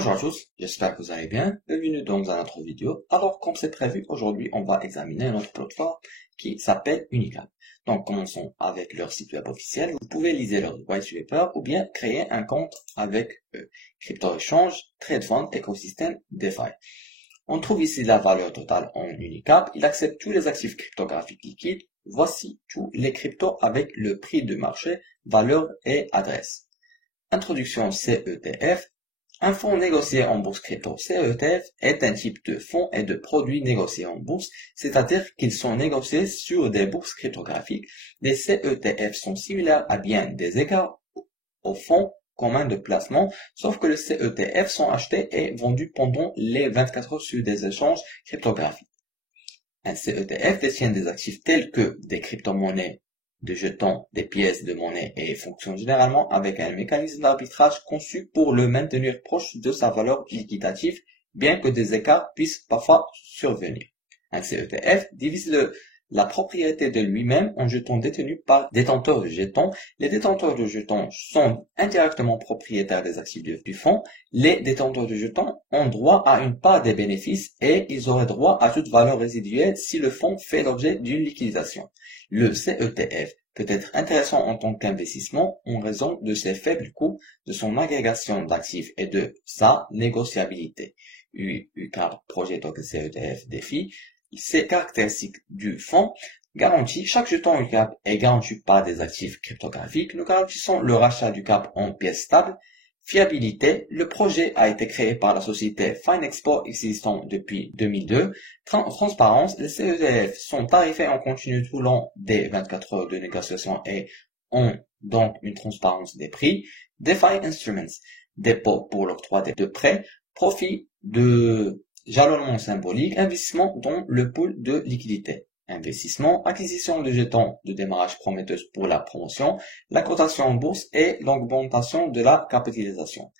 Bonjour à tous, j'espère que vous allez bien. Bienvenue dans une autre vidéo. Alors, comme c'est prévu, aujourd'hui, on va examiner notre plateforme qui s'appelle Unicap. Donc, commençons avec leur site web officiel. Vous pouvez lire leur white paper ou bien créer un compte avec eux. Crypto Exchange, Trade Fund, écosystème, DeFi. On trouve ici la valeur totale en Unicap. Il accepte tous les actifs cryptographiques liquides. Voici tous les cryptos avec le prix de marché, valeur et adresse. Introduction CETF. Un fonds négocié en bourse crypto CETF est un type de fonds et de produits négociés en bourse, c'est-à-dire qu'ils sont négociés sur des bourses cryptographiques. Les CETF sont similaires à bien des égards aux fonds communs de placement, sauf que les CETF sont achetés et vendus pendant les 24 heures sur des échanges cryptographiques. Un CETF détient des actifs tels que des crypto-monnaies, de jetons, des pièces de monnaie et fonctionne généralement avec un mécanisme d'arbitrage conçu pour le maintenir proche de sa valeur liquidative, bien que des écarts puissent parfois survenir. Un CETF divise la propriété de lui-même en jetons détenus par détenteurs de jetons. Les détenteurs de jetons sont indirectement propriétaires des actifs du fonds. Les détenteurs de jetons ont droit à une part des bénéfices et ils auraient droit à toute valeur résiduelle si le fonds fait l'objet d'une liquidation. Le CETF peut être intéressant en tant qu'investissement en raison de ses faibles coûts, de son agrégation d'actifs et de sa négociabilité. UCAP Projet Token CETF défi. Ces caractéristiques du fonds garantit chaque jeton UCAP est garanti par des actifs cryptographiques. Nous garantissons le rachat du CAP en pièces stables. Fiabilité, le projet a été créé par la société Finexpo existant depuis 2002. Transparence, les CETF sont tarifés en continu tout au long des 24 heures de négociation et ont donc une transparence des prix. DeFi Instruments, dépôt pour l'octroi de prêts, profit de jalonnement symbolique, investissement dans le pool de liquidité. Investissement, acquisition de jetons de démarrage prometteuse pour la promotion, la cotation en bourse et l'augmentation de la capitalisation.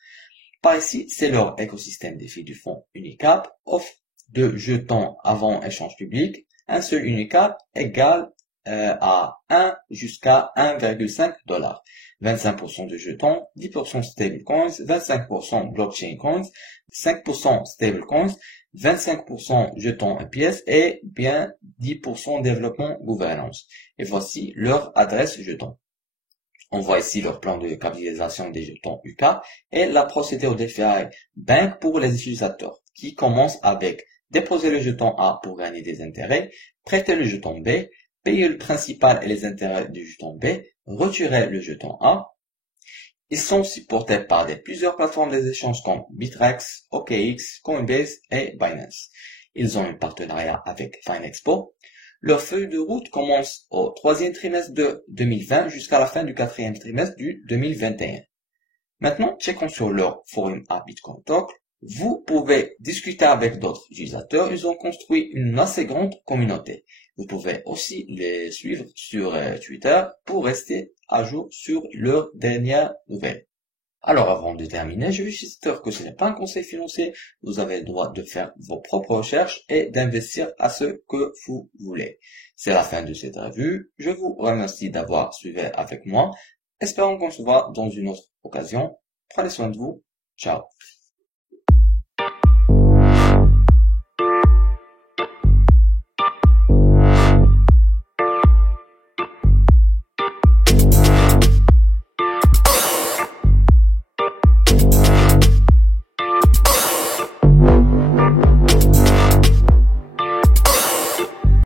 Par ici, c'est leur écosystème défi du fonds Unicap, offre de jetons avant échange public, un seul Unicap égale à 1 jusqu'à 1,5 $. 25% de jetons, 10% stablecoins, 25% blockchain coins, 5% stablecoins, 25% jetons et pièces et bien 10% développement gouvernance. Et voici leur adresse jetons. On voit ici leur plan de capitalisation des jetons UK et la procédure DeFi Bank pour les utilisateurs qui commence avec déposer le jeton A pour gagner des intérêts, prêter le jeton B, payer le principal et les intérêts du jeton B, retirer le jeton A. Ils sont supportés par plusieurs plateformes d'échange comme Bittrex, OKX, Coinbase et Binance. Ils ont un partenariat avec Finexpo. Leur feuille de route commence au 3e trimestre de 2020 jusqu'à la fin du 4e trimestre du 2021. Maintenant, checkons sur leur forum à Bitcoin Talk. Vous pouvez discuter avec d'autres utilisateurs. Ils ont construit une assez grande communauté. Vous pouvez aussi les suivre sur Twitter pour rester à jour sur leurs dernières nouvelles. Alors, avant de terminer, je veux juste dire que ce n'est pas un conseil financier. Vous avez le droit de faire vos propres recherches et d'investir à ce que vous voulez. C'est la fin de cette revue. Je vous remercie d'avoir suivi avec moi. Espérons qu'on se voit dans une autre occasion. Prenez soin de vous. Ciao.